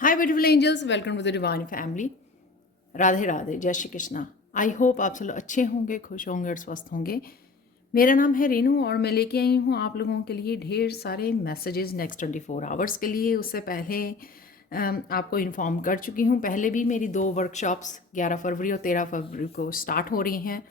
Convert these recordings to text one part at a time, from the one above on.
Hi beautiful angels, welcome to the divine family. Radhe Radhe, जय Shri Krishna. I hope आप सब लोग अच्छे होंगे, खुश होंगे और स्वस्थ होंगे। मेरा नाम है रेनू और मैं लेके आई हूँ आप लोगों के लिए ढेर सारे मैसेजेस नेक्स्ट 24 आवर्स के लिए। उससे पहले आपको इन्फॉर्म कर चुकी हूँ, पहले भी मेरी 2 वर्कशॉप्स 11 फरवरी और 13 फरवरी को स्टार्ट हो रही हैं।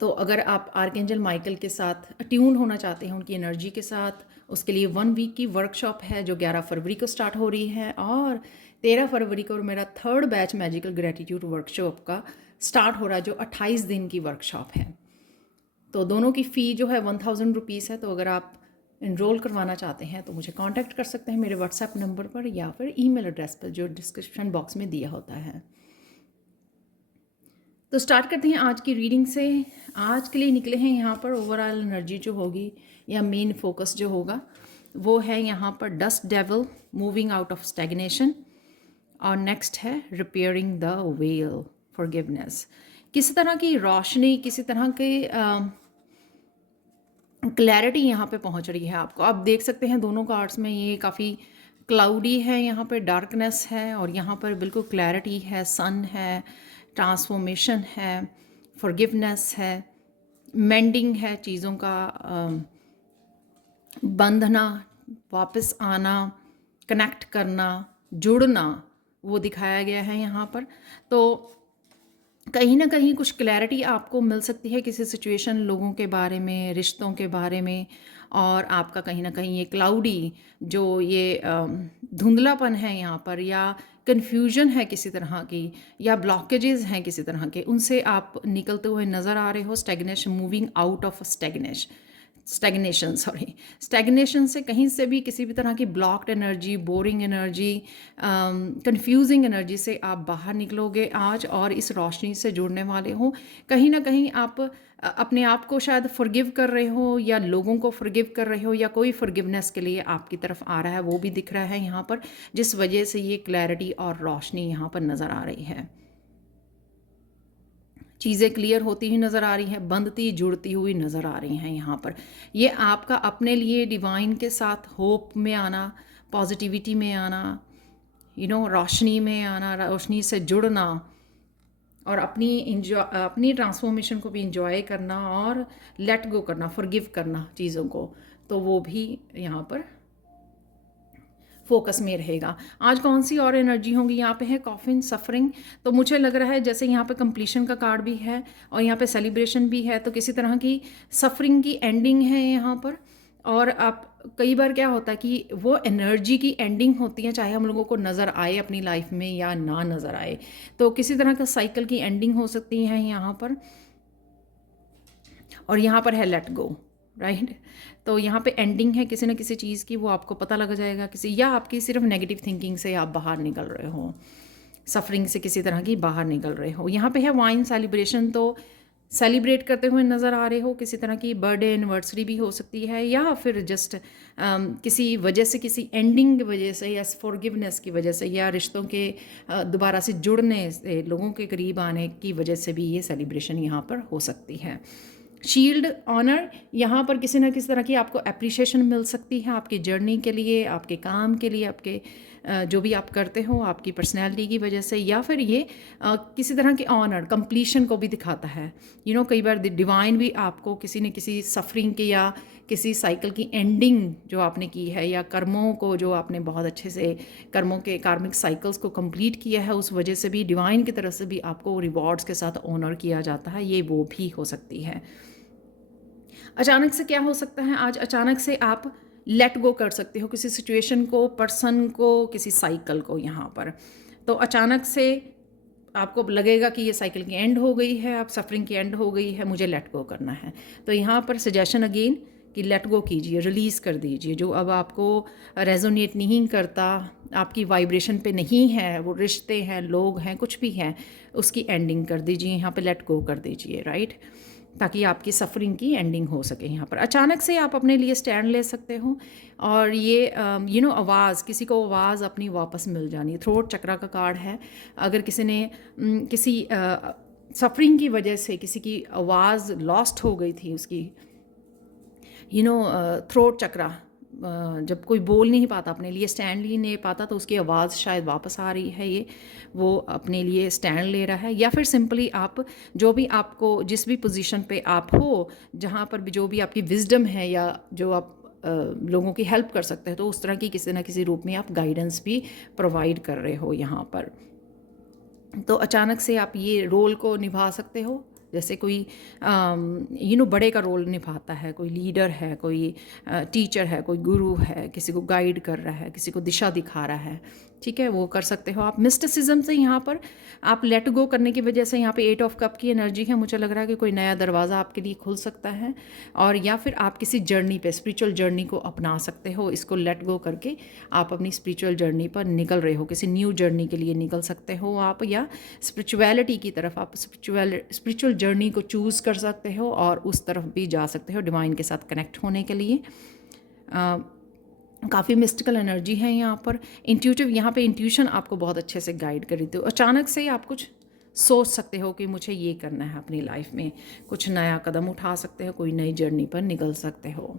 तो अगर आप आर्कएंजल माइकल के साथ अट्यून होना चाहते हैं, उनकी एनर्जी के साथ, उसके लिए 1 वीक की वर्कशॉप है जो 11 फरवरी को स्टार्ट हो रही है, और 13 फरवरी को मेरा third batch magical gratitude workshop का स्टार्ट हो रहा है जो 28 दिन की वर्कशॉप है। तो दोनों की फ़ी जो है 1000 रुपीज़ है। तो अगर आप इनरोल करवाना चाहते हैं तो मुझे कांटेक्ट कर सकते हैं मेरे व्हाट्सएप नंबर पर या फिर ईमेल एड्रेस पर जो डिस्क्रिप्शन बॉक्स में दिया होता है। तो स्टार्ट करते हैं आज की रीडिंग से। आज के लिए निकले हैं यहाँ पर ओवरऑल एनर्जी जो होगी या मेन फोकस जो होगा वो है यहाँ पर dust devil moving out of stagnation, और नेक्स्ट है रिपेयरिंग द वेल फॉरगिवनेस। किसी तरह की रोशनी, किसी तरह के क्लैरिटी यहाँ पे पहुँच रही है आपको। आप देख सकते हैं दोनों कार्ड्स में ये काफ़ी क्लाउडी है, यहाँ पे डार्कनेस है और यहाँ पर बिल्कुल क्लैरिटी है, सन है, ट्रांसफॉर्मेशन है, फॉरगिवनेस है, मेंडिंग है, चीज़ों का बंधना, वापस आना, कनेक्ट करना, जुड़ना, वो दिखाया गया है यहाँ पर। तो कहीं ना कहीं कुछ क्लैरिटी आपको मिल सकती है किसी सिचुएशन, लोगों के बारे में, रिश्तों के बारे में, और आपका कहीं ना कहीं ये क्लाउडी जो ये धुंधलापन है यहाँ पर, या कन्फ्यूजन है किसी तरह की, या ब्लॉकेजेस हैं किसी तरह के, उनसे आप निकलते हुए नज़र आ रहे हो। Stagnation, moving out of stagnation से कहीं से भी, किसी भी तरह की blocked energy, boring energy, confusing energy से आप बाहर निकलोगे आज और इस रोशनी से जुड़ने वाले हो। कहीं ना कहीं आप अपने आप को शायद फॉरगिव कर रहे हो, या लोगों को फॉरगिव कर रहे हो, या कोई फॉरगिवनेस के लिए आपकी तरफ आ रहा है, वो भी दिख रहा है यहाँ पर, जिस वजह से ये क्लैरिटी और रोशनी यहाँ पर नज़र आ रही है। चीज़ें क्लियर होती हुई नज़र आ रही हैं, बंधती जुड़ती हुई नज़र आ रही हैं यहाँ पर। ये आपका अपने लिए डिवाइन के साथ होप में आना, पॉजिटिविटी में आना, रोशनी में आना, रोशनी से जुड़ना, और अपनी ट्रांसफॉर्मेशन को भी इंजॉय करना और लेट गो करना, फॉरगिव करना चीज़ों को, तो वो भी यहाँ पर फोकस में रहेगा। आज कौन सी और एनर्जी होंगी यहाँ पे है कॉफिन, सफरिंग। तो मुझे लग रहा है जैसे यहाँ पे कंप्लीशन का कार्ड भी है और यहाँ पे सेलिब्रेशन भी है, तो किसी तरह की सफरिंग की एंडिंग है यहाँ पर। और आप कई बार क्या होता है कि वो एनर्जी की एंडिंग होती है, चाहे हम लोगों को नज़र आए अपनी लाइफ में या ना नज़र आए, तो किसी तरह का साइकिल की एंडिंग हो सकती है यहाँ पर। और यहाँ पर है लेट गो, राइट। तो यहाँ पे एंडिंग है किसी न किसी चीज़ की, वो आपको पता लग जाएगा किसी, या आपकी सिर्फ नेगेटिव थिंकिंग से आप बाहर निकल रहे हो, सफरिंग से किसी तरह की बाहर निकल रहे हो। यहाँ पे है वाइन सेलिब्रेशन, तो सेलिब्रेट करते हुए नज़र आ रहे हो, किसी तरह की बर्थडे एनिवर्सरी भी हो सकती है, या फिर जस्ट किसी वजह से, किसी एंडिंग की वजह से, या फॉरगिवनेस की वजह से, या रिश्तों के दोबारा से जुड़ने से, लोगों के करीब आने की वजह से भी ये सेलिब्रेशन यहाँ पर हो सकती है। शील्ड ऑनर, यहाँ पर किसी न किसी तरह की आपको अप्रिशिएशन मिल सकती है आपकी जर्नी के लिए, आपके काम के लिए, आपके जो भी आप करते हो, आपकी पर्सनैलिटी की वजह से, या फिर ये किसी तरह के ऑनर कंप्लीशन को भी दिखाता है। कई बार डिवाइन भी आपको किसी न किसी सफरिंग के या किसी साइकिल की एंडिंग जो आपने की है, या कर्मों को जो आपने बहुत अच्छे से, कर्मों के कार्मिक साइकिल्स को कंप्लीट किया है, उस वजह से भी डिवाइन की तरफ से भी आपको रिवॉर्ड्स के साथ ऑनर किया जाता है, ये वो भी हो सकती है। अचानक से क्या हो सकता है आज, अचानक से आप लेट गो कर सकते हो किसी सिचुएशन को, पर्सन को, किसी साइकिल को यहाँ पर। तो अचानक से आपको लगेगा कि ये साइकिल की एंड हो गई है, आप सफरिंग की एंड हो गई है, मुझे लेट गो करना है। तो यहाँ पर सजेशन अगेन कि लेट गो कीजिए, रिलीज़ कर दीजिए जो अब आपको रेजोनेट नहीं करता, आपकी वाइब्रेशन पे नहीं है, वो रिश्ते हैं, लोग हैं, कुछ भी हैं, उसकी एंडिंग कर दीजिए, यहाँ पे लेट गो कर दीजिए, राइट, ताकि आपकी सफरिंग की एंडिंग हो सके। यहाँ पर अचानक से आप अपने लिए स्टैंड ले सकते हो, और ये आवाज़, किसी को आवाज़ अपनी वापस मिल जानी। थ्रोट चक्रा का कार्ड है, अगर किसी ने किसी सफरिंग की वजह से किसी की आवाज़ लॉस्ट हो गई थी, उसकी थ्रोट चक्रा जब कोई बोल नहीं पाता, अपने लिए स्टैंड ले नहीं पाता, तो उसकी आवाज़ शायद वापस आ रही है, ये वो अपने लिए स्टैंड ले रहा है। या फिर सिंपली आप जो भी आपको जिस भी पोजीशन पे आप हो, जहाँ पर भी जो भी आपकी विजडम है या जो आप लोगों की हेल्प कर सकते हैं, तो उस तरह की किसी ना किसी रूप में आप गाइडेंस भी प्रोवाइड कर रहे हो यहाँ पर। तो अचानक से आप ये रोल को निभा सकते हो, जैसे कोई बड़े का रोल निभाता है, कोई लीडर है, कोई टीचर है, कोई गुरु है, किसी को गाइड कर रहा है, किसी को दिशा दिखा रहा है, ठीक है, वो कर सकते हो आप। मिस्टिसिज्म से यहाँ पर आप लेट गो करने की वजह से यहाँ पे 8 ऑफ कप की एनर्जी है, मुझे लग रहा है कि कोई नया दरवाज़ा आपके लिए खुल सकता है, और या फिर आप किसी जर्नी पे, स्पिरिचुअल जर्नी को अपना सकते हो। इसको लेट गो करके आप अपनी स्पिरिचुअल जर्नी पर निकल रहे हो, किसी न्यू जर्नी के लिए निकल सकते हो आप, या स्पिरिचुअलिटी की तरफ आप स्पिरिचुअल जर्नी को चूज़ कर सकते हो और उस तरफ भी जा सकते हो डिवाइन के साथ कनेक्ट होने के लिए। काफ़ी मिस्टिकल एनर्जी है यहाँ पर। इंट्यूटिव, यहाँ पे इंट्यूशन आपको बहुत अच्छे से गाइड करी, तो अचानक से आप कुछ सोच सकते हो कि मुझे ये करना है अपनी लाइफ में, कुछ नया कदम उठा सकते हो, कोई नई जर्नी पर निकल सकते हो।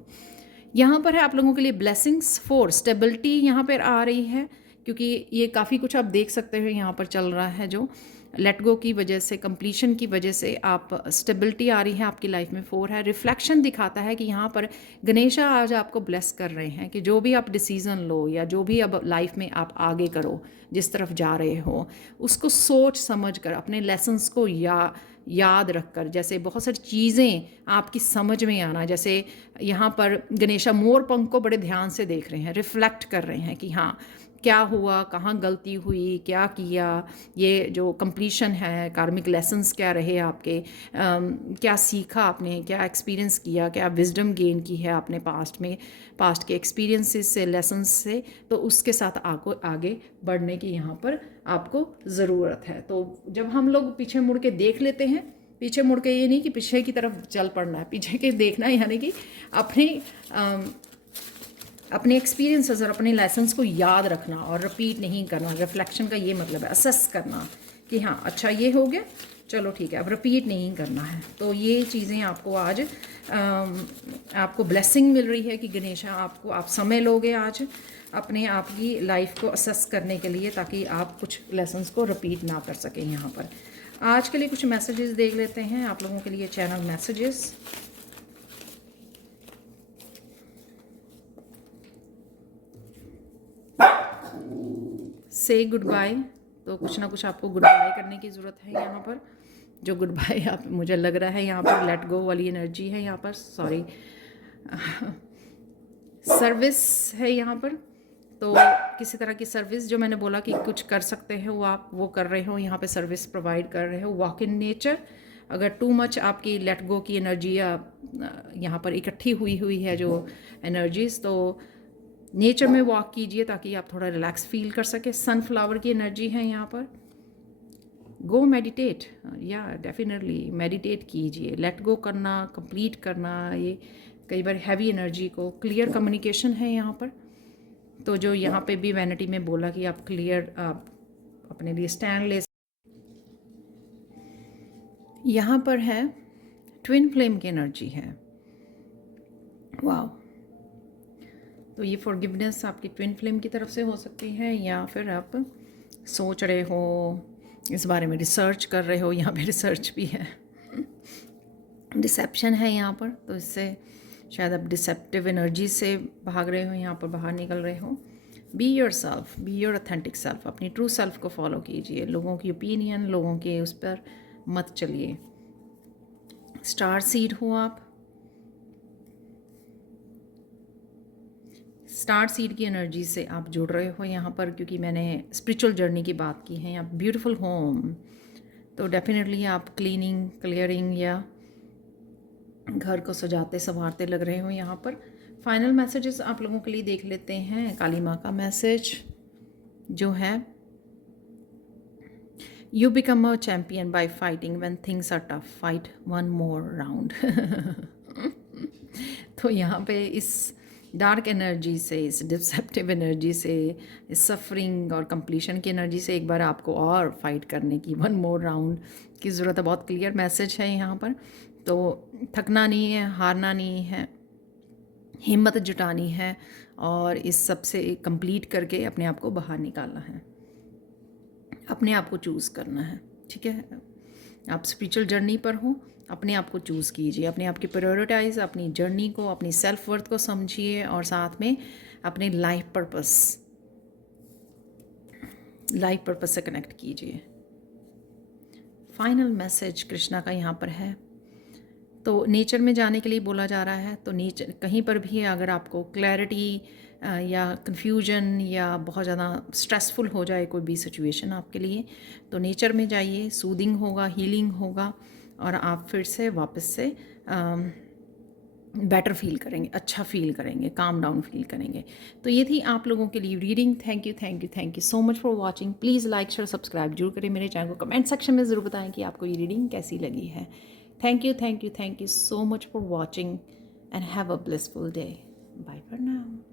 यहाँ पर है आप लोगों के लिए ब्लेसिंग्स फॉर स्टेबिलिटी यहाँ पर आ रही है, क्योंकि ये काफ़ी कुछ आप देख सकते हो यहाँ पर चल रहा है, जो लेट गो की वजह से, कंप्लीशन की वजह से आप स्टेबिलिटी आ रही है आपकी लाइफ में। 4 है, रिफ्लेक्शन दिखाता है कि यहाँ पर गणेशा आज आपको ब्लेस कर रहे हैं कि जो भी आप डिसीज़न लो या जो भी अब लाइफ में आप आगे करो, जिस तरफ जा रहे हो, उसको सोच समझ कर, अपने लेसन्स को याद रखकर, जैसे बहुत सारी चीज़ें आपकी समझ में आना, जैसे यहाँ पर गणेशा मोर पंख को बड़े ध्यान से देख रहे हैं, रिफ्लेक्ट कर रहे हैं कि हाँ क्या हुआ, कहाँ गलती हुई, क्या किया, ये जो कंप्लीशन है, कार्मिक लेसन्स क्या रहे आपके, क्या सीखा आपने, क्या एक्सपीरियंस किया, क्या विजडम गेन की है आपने पास्ट के एक्सपीरियंसेस से, लेसन्स से, तो उसके साथ आपको आगे बढ़ने की यहाँ पर आपको ज़रूरत है। तो जब हम लोग पीछे मुड़ के देख लेते हैं, पीछे मुड़ के ये नहीं कि पीछे की तरफ चल पड़ना है, पीछे के देखना है, यानी कि अपने एक्सपीरियंसेस और अपने लेसन्स को याद रखना और रिपीट नहीं करना। रिफ्लेक्शन का ये मतलब है असेस करना कि हाँ अच्छा ये हो गया, चलो ठीक है, अब रिपीट नहीं करना है। तो ये चीज़ें आपको आज आपको ब्लेसिंग मिल रही है कि गणेशा आप समय लोगे आज अपने आप की लाइफ को असेस करने के लिए, ताकि आप कुछ लेसन्स को रिपीट ना कर सकें। यहाँ पर आज के लिए कुछ मैसेजेस देख लेते हैं आप लोगों के लिए, चैनल मैसेजेस। से गुड बाय, तो कुछ ना कुछ आपको गुड बाय करने की ज़रूरत है यहाँ पर। जो गुड बाय आप, मुझे लग रहा है यहाँ पर लेट गो वाली एनर्जी है यहाँ पर, सॉरी सर्विस है यहाँ पर। तो किसी तरह की सर्विस, जो मैंने बोला कि कुछ कर सकते हो आप, वो कर रहे हो, यहाँ पे सर्विस प्रोवाइड कर रहे हो। वॉक इन नेचर, अगर टू मच आपकी लेट गो की एनर्जी या यहाँ पर इकट्ठी हुई है जो एनर्जीज, तो नेचर में वॉक कीजिए ताकि आप थोड़ा रिलैक्स फील कर सके। सनफ्लावर की एनर्जी है यहाँ पर। गो मेडिटेट, या डेफिनेटली मेडिटेट कीजिए। लेट गो करना, कंप्लीट करना, ये कई बार हैवी एनर्जी को, क्लियर कम्युनिकेशन है यहाँ पर। तो जो यहाँ पे भी वैनिटी में बोला कि आप क्लियर आप अपने लिए स्टैंड ले। यहाँ पर है ट्विन फ्लेम की एनर्जी है। वाह, तो ये फॉरगिवनेस आपकी ट्विन फ्लेम की तरफ से हो सकती है, या फिर आप सोच रहे हो इस बारे में, रिसर्च कर रहे हो, यहाँ पे रिसर्च भी है। डिसेप्शन है यहाँ पर, तो इससे शायद आप डिसेप्टिव एनर्जी से भाग रहे हो, यहाँ पर बाहर निकल रहे हो। Be your self, be your authentic self, अपनी ट्रू सेल्फ को फॉलो कीजिए। लोगों की ओपिनियन, लोगों के उस पर मत चलिए। स्टार सीड हो आप, स्टार सीड की एनर्जी से आप जुड़ रहे हो यहाँ पर, क्योंकि मैंने स्पिरिचुअल जर्नी की बात की है। यहाँ ब्यूटीफुल होम, तो डेफिनेटली आप क्लीनिंग, क्लियरिंग या घर को सजाते संवारते लग रहे हो यहाँ पर। फाइनल मैसेजेस आप लोगों के लिए देख लेते हैं। काली माँ का मैसेज जो है, you become a champion by fighting when things are tough, fight one more round. तो यहाँ पे इस डार्क एनर्जी से, इस डिसेप्टिव एनर्जी से, इस सफरिंग और कंप्लीशन की एनर्जी से एक बार आपको और फाइट करने की, वन मोर राउंड की ज़रूरत है। बहुत क्लियर मैसेज है यहाँ पर। तो थकना नहीं है, हारना नहीं है, हिम्मत जुटानी है और इस सब से कंप्लीट करके अपने आप को बाहर निकालना है, अपने आप को चूज़ करना है। ठीक है, आप स्पिरिचुअल जर्नी पर हो, अपने आप को चूज़ कीजिए, अपने आप की प्रायोरिटाइज, अपनी जर्नी को, अपनी सेल्फ वर्थ को समझिए और साथ में अपने लाइफ पर्पस से कनेक्ट कीजिए। फाइनल मैसेज कृष्णा का यहाँ पर है, तो नेचर में जाने के लिए बोला जा रहा है। तो नेचर कहीं पर भी अगर आपको क्लैरिटी या कन्फ्यूजन या बहुत ज़्यादा स्ट्रेसफुल हो जाए कोई भी सिचुएशन आपके लिए, तो नेचर में जाइए, सूदिंग होगा, हीलिंग होगा और आप फिर से वापस से बेटर फील करेंगे, अच्छा फील करेंगे, काम डाउन फील करेंगे। तो ये थी आप लोगों के लिए reading. Thank you so much for watching. Please like share subscribe जरूर करें मेरे चैनल को। कमेंट सेक्शन में ज़रूर बताएं कि आपको ये रीडिंग कैसी लगी है। Thank you so much for watching and have a blissful day. Bye for now.